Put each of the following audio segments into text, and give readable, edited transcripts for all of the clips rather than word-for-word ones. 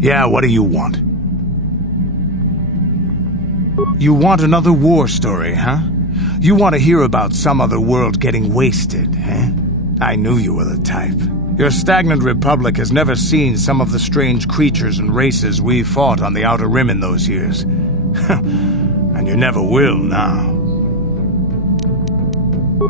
Yeah, what do you want? You want another war story, huh? You want to hear about some other world getting wasted, eh? I knew you were the type. Your stagnant republic has never seen some of the strange creatures and races we fought on the Outer Rim in those years. And you never will now.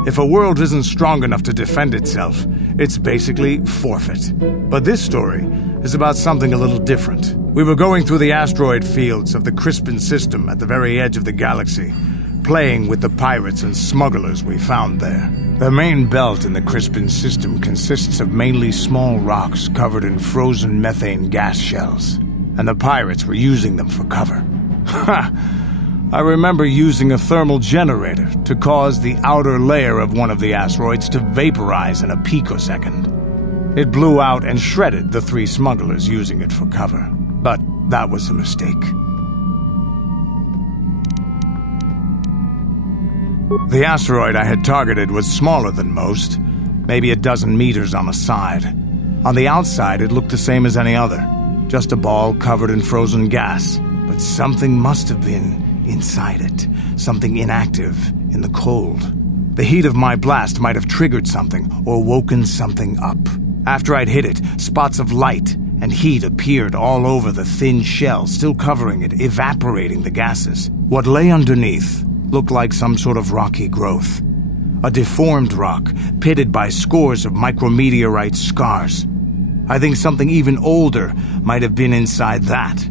If a world isn't strong enough to defend itself, it's basically forfeit. But this story is about something a little different. We were going through the asteroid fields of the Crispin system at the very edge of the galaxy, playing with the pirates and smugglers we found there. The main belt in the Crispin system consists of mainly small rocks covered in frozen methane gas shells, and the pirates were using them for cover. Ha! I remember using a thermal generator to cause the outer layer of one of the asteroids to vaporize in a picosecond. It blew out and shredded the 3 smugglers using it for cover. But that was a mistake. The asteroid I had targeted was smaller than most, maybe a dozen meters on a side. On the outside, it looked the same as any other, just a ball covered in frozen gas. But something must have been inside it, something inactive in the cold. The heat of my blast might have triggered something or woken something up. After I'd hit it, spots of light and heat appeared all over the thin shell, still covering it, evaporating the gases. What lay underneath looked like some sort of rocky growth. A deformed rock, pitted by scores of micrometeorite scars. I think something even older might have been inside that.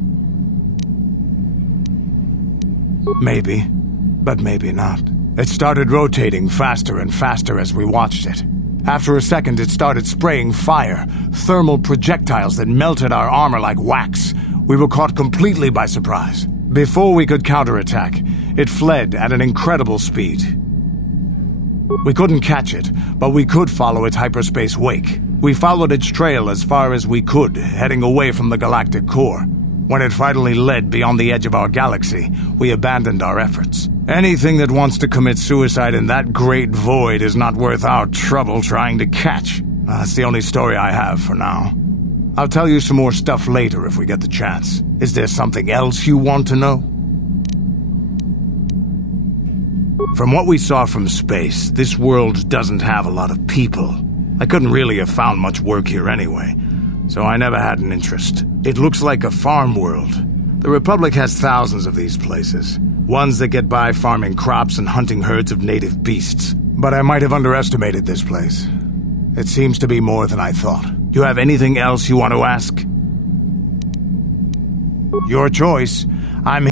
Maybe, but maybe not. It started rotating faster and faster as we watched it. After a second, it started spraying fire, thermal projectiles that melted our armor like wax. We were caught completely by surprise. Before we could counterattack, it fled at an incredible speed. We couldn't catch it, but we could follow its hyperspace wake. We followed its trail as far as we could, heading away from the galactic core. When it finally led beyond the edge of our galaxy, we abandoned our efforts. Anything that wants to commit suicide in that great void is not worth our trouble trying to catch. That's the only story I have for now. I'll tell you some more stuff later if we get the chance. Is there something else you want to know? From what we saw from space, this world doesn't have a lot of people. I couldn't really have found much work here anyway, so I never had an interest. It looks like a farm world. The Republic has thousands of these places, ones that get by farming crops and hunting herds of native beasts. But I might have underestimated this place. It seems to be more than I thought. Do you have anything else you want to ask? Your choice. I'm...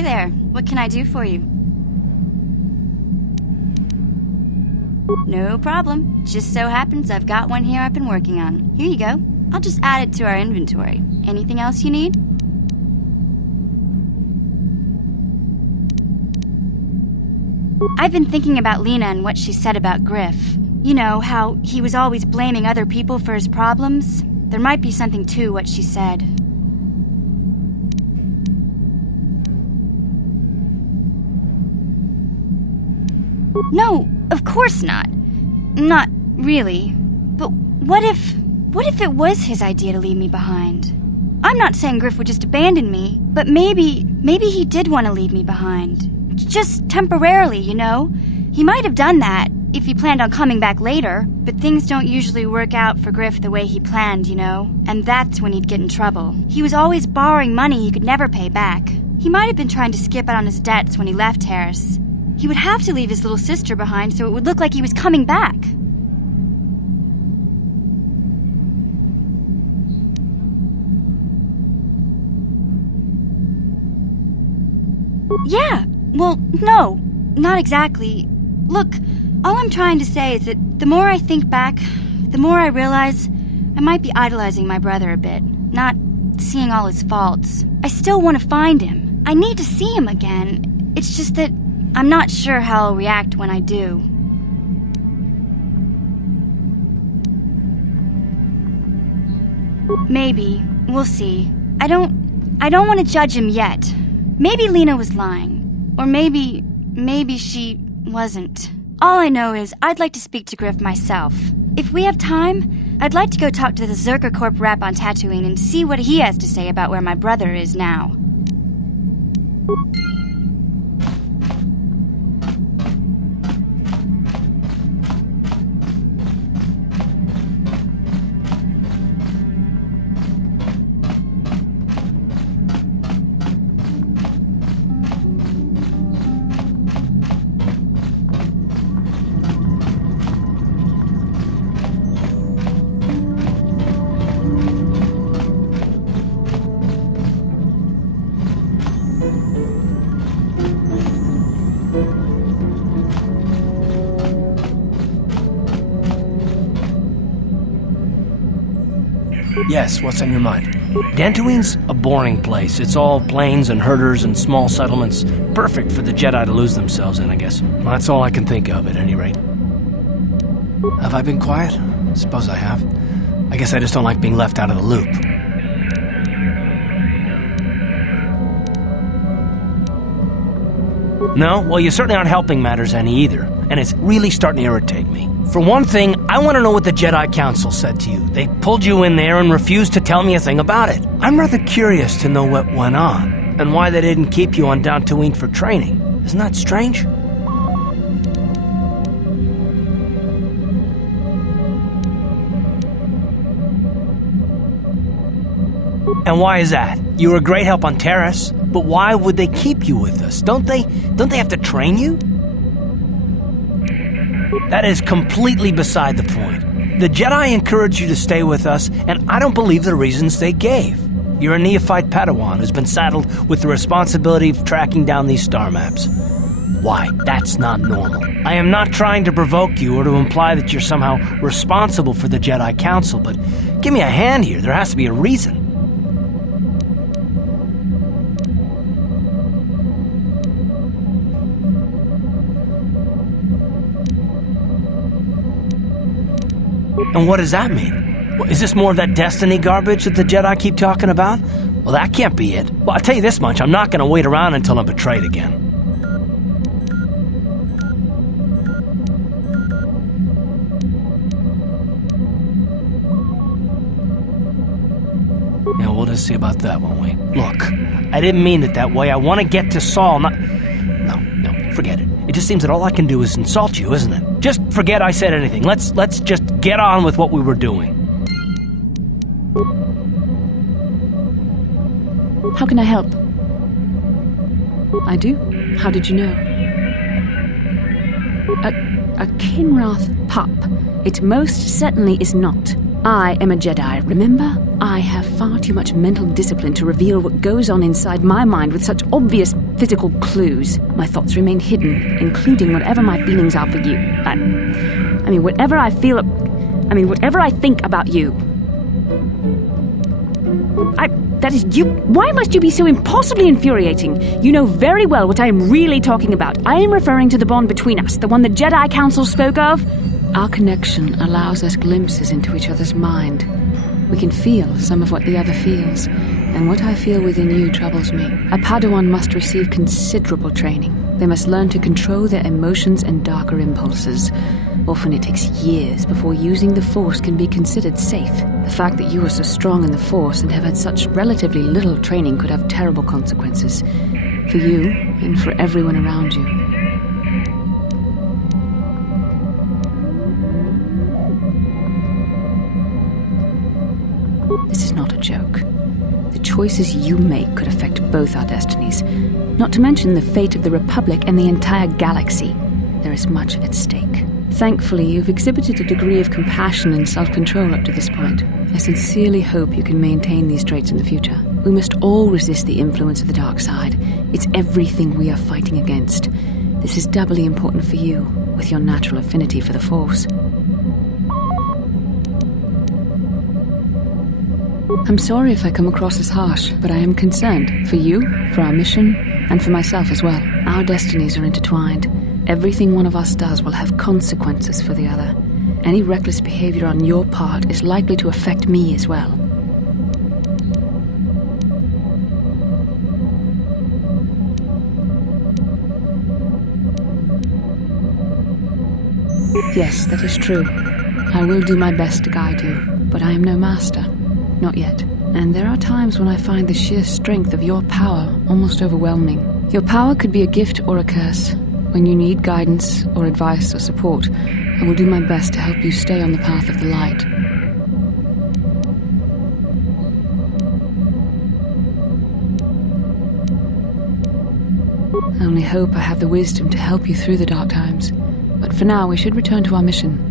Hey there, what can I do for you? No problem. Just so happens I've got one here I've been working on. Here you go. I'll just add it to our inventory. Anything else you need? I've been thinking about Lena and what she said about Griff. You know, how he was always blaming other people for his problems? There might be something to what she said. No, of course not. Not really. But what if it was his idea to leave me behind? I'm not saying Griff would just abandon me, but maybe he did want to leave me behind. Just temporarily, you know? He might have done that if he planned on coming back later, but things don't usually work out for Griff the way he planned, you know? And that's when he'd get in trouble. He was always borrowing money he could never pay back. He might have been trying to skip out on his debts when he left Harris. He would have to leave his little sister behind so it would look like he was coming back. Yeah, well, no, not exactly. Look, all I'm trying to say is that the more I think back, the more I realize I might be idolizing my brother a bit, not seeing all his faults. I still want to find him. I need to see him again. It's just that I'm not sure how I'll react when I do. Maybe. We'll see. I don't want to judge him yet. Maybe Lena was lying. Or maybe she wasn't. All I know is I'd like to speak to Griff myself. If we have time, I'd like to go talk to the Zerka Corp rep on Tatooine and see what he has to say about where my brother is now. Yes, what's on your mind? Dantooine's a boring place. It's all plains and herders and small settlements. Perfect for the Jedi to lose themselves in, I guess. Well, that's all I can think of, at any rate. Have I been quiet? Suppose I have. I guess I just don't like being left out of the loop. No? Well, you certainly aren't helping matters any either. And it's really starting to irritate me. For one thing, I want to know what the Jedi Council said to you. They pulled you in there and refused to tell me a thing about it. I'm rather curious to know what went on, and why they didn't keep you on Dantooine for training. Isn't that strange? And why is that? You were a great help on Terrace, but why would they keep you with us? Don't they have to train you? That is completely beside the point. The Jedi encouraged you to stay with us, and I don't believe the reasons they gave. You're a neophyte Padawan who's been saddled with the responsibility of tracking down these star maps. Why? That's not normal. I am not trying to provoke you or to imply that you're somehow responsible for the Jedi Council, but give me a hand here. There has to be a reason. And what does that mean? Is this more of that destiny garbage that the Jedi keep talking about? Well, that can't be it. Well, I'll tell you this much, I'm not going to wait around until I'm betrayed again. Yeah, we'll just see about that, won't we? Look, I didn't mean it that way. I want to get to Saul, not... No, forget it. It just seems that all I can do is insult you, isn't it? Just forget I said anything. Let's just get on with what we were doing. How can I help? I do? How did you know? A Kinrath pup. It most certainly is not. I am a Jedi, remember? I have far too much mental discipline to reveal what goes on inside my mind with such obvious physical clues. My thoughts remain hidden, including whatever my feelings are for you. Whatever I think about you. That is you. Why must you be so impossibly infuriating? You know very well what I am really talking about. I am referring to the bond between us, the one the Jedi Council spoke of. Our connection allows us glimpses into each other's mind. We can feel some of what the other feels, and what I feel within you troubles me. A Padawan must receive considerable training. They must learn to control their emotions and darker impulses. Often it takes years before using the Force can be considered safe. The fact that you are so strong in the Force and have had such relatively little training could have terrible consequences. For you, and for everyone around you. This is not a joke. The choices you make could affect both our destinies, not to mention the fate of the Republic and the entire galaxy. There is much at stake. Thankfully, you've exhibited a degree of compassion and self-control up to this point. I sincerely hope you can maintain these traits in the future. We must all resist the influence of the dark side. It's everything we are fighting against. This is doubly important for you, with your natural affinity for the Force. I'm sorry if I come across as harsh, but I am concerned for you, for our mission, and for myself as well. Our destinies are intertwined. Everything one of us does will have consequences for the other. Any reckless behavior on your part is likely to affect me as well. Yes, that is true. I will do my best to guide you, but I am no master. Not yet. And there are times when I find the sheer strength of your power almost overwhelming. Your power could be a gift or a curse. When you need guidance or advice or support, I will do my best to help you stay on the path of the light. I only hope I have the wisdom to help you through the dark times. But for now, we should return to our mission.